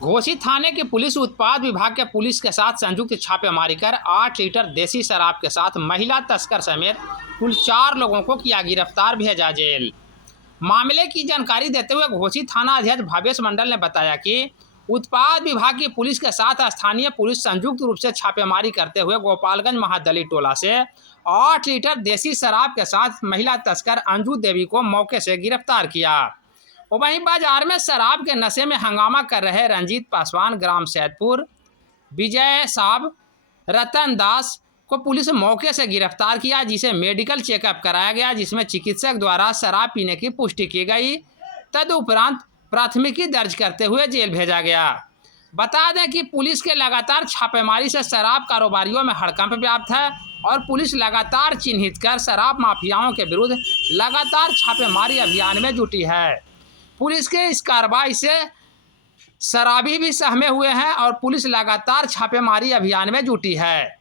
घोसी थाने की पुलिस उत्पाद विभाग के पुलिस के साथ संयुक्त छापेमारी कर 8 लीटर देसी शराब के साथ महिला तस्कर समेत कुल 4 लोगों को किया गिरफ्तार, भेजा जेल। मामले की जानकारी देते हुए घोसी थाना अध्यक्ष भावेश मंडल ने बताया कि उत्पाद विभाग की पुलिस के साथ स्थानीय पुलिस संयुक्त रूप से छापेमारी करते हुए गोपालगंज महादली टोला से 8 लीटर देसी शराब के साथ महिला तस्कर अंजू देवी को मौके से गिरफ्तार किया। वहीं बाजार में शराब के नशे में हंगामा कर रहे रंजीत पासवान, ग्राम सैदपुर, विजय साहब, रतन दास को पुलिस मौके से गिरफ्तार किया, जिसे मेडिकल चेकअप कराया गया, जिसमें चिकित्सक द्वारा शराब पीने की पुष्टि की गई। तदुपरांत प्राथमिकी दर्ज करते हुए जेल भेजा गया। बता दें कि पुलिस के लगातार छापेमारी से शराब कारोबारियों में हड़कंप व्याप्त है और पुलिस लगातार चिन्हित कर शराब माफियाओं के विरुद्ध लगातार छापेमारी अभियान में जुटी है। पुलिस के इस कार्रवाई से शराबी भी सहमे हुए हैं और पुलिस लगातार छापेमारी अभियान में जुटी है।